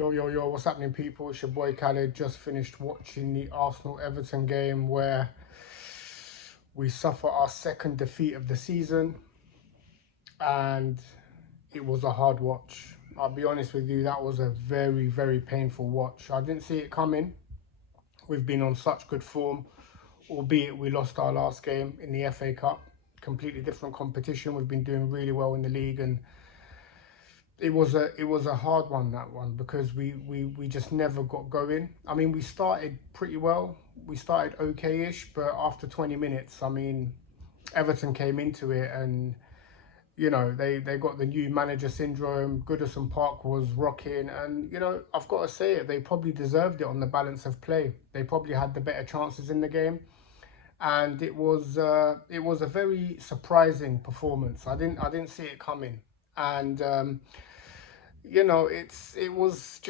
Yo, what's happening, people? It's your boy Khalid. Just finished watching the Arsenal-Everton game where we suffer our second defeat of the season, and it was a hard watch. I'll be honest with you, that was a very, very painful watch. I didn't see it coming. We've been on such good form, albeit we lost our last game in the FA Cup. Completely different competition. We've been doing really well in the league, and it was a hard one, that one, because we just never got going. I mean, we started pretty well. We started okay-ish, but after 20 minutes, I mean, Everton came into it, and you know, they got the new manager syndrome. Goodison Park was rocking, and you know, I've got to say it, they probably deserved it on the balance of play. They probably had the better chances in the game, and it was a very surprising performance. I didn't see it coming, and you know, it was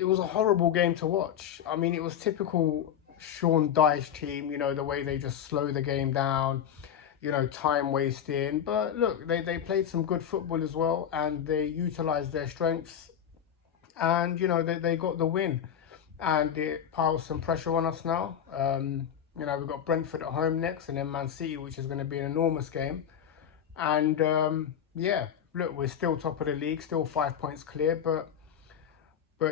a horrible game to watch. I mean, it was typical Sean Dyche team, you know, the way they just slow the game down, you know, time wasting. But look, they played some good football as well, and they utilised their strengths, and you know, they got the win, and it piles some pressure on us now. You know, we've got Brentford at home next, and then Man City, which is going to be an enormous game. And yeah, look, we're still top of the league, still 5 points clear, but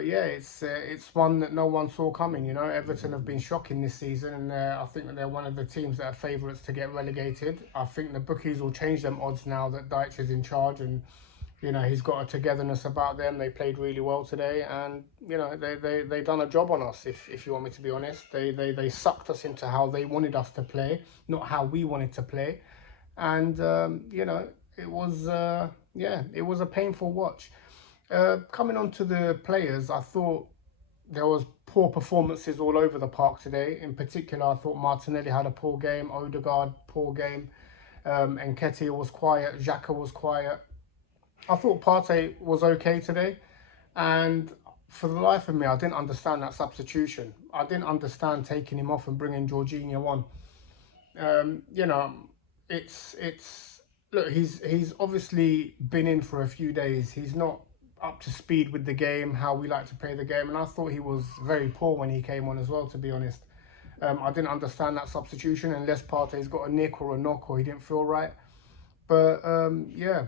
yeah, it's one that no one saw coming. You know, Everton have been shocking this season, and I think that they're one of the teams that are favourites to get relegated. I think the bookies will change them odds now that Dyche is in charge, and you know, he's got a togetherness about them. They played really well today, and you know, they done a job on us. If you want me to be honest, they sucked us into how they wanted us to play, not how we wanted to play, and you know, it was yeah, it was a painful watch. Coming on to the players, I thought there was poor performances all over the park today. In particular, I thought Martinelli had a poor game, Odegaard, poor game, Nketiah was quiet, Xhaka was quiet. I thought Partey was okay today, and for the life of me, I didn't understand that substitution. I didn't understand taking him off and bringing Jorginho on. You know, it's look, he's obviously been in for a few days. He's not up to speed with the game, how we like to play the game, and I thought he was very poor when he came on as well, to be honest. I didn't understand that substitution, unless Partey's got a nick or a knock or he didn't feel right. But yeah,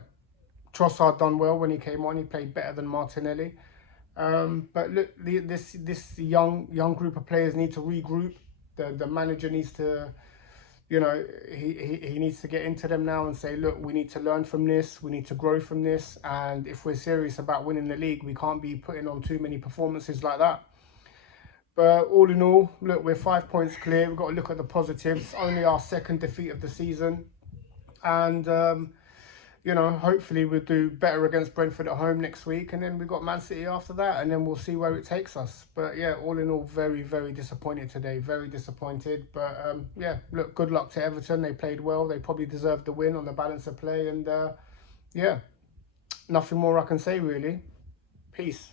Trossard done well when he came on. He played better than Martinelli. But look, this young group of players need to regroup. The manager needs to, you know, he needs to get into them now and say, look, we need to learn from this, we need to grow from this, and if we're serious about winning the league, we can't be putting on too many performances like that. But all in all, look, we're 5 points clear. We've got to look at the positives. Only our second defeat of the season, and you know, hopefully we'll do better against Brentford at home next week, and then we've got Man City after that, and then we'll see where it takes us. But yeah, all in all, very, very disappointed today. Very disappointed. But yeah, look, good luck to Everton. They played well. They probably deserved the win on the balance of play. And yeah, nothing more I can say, really. Peace.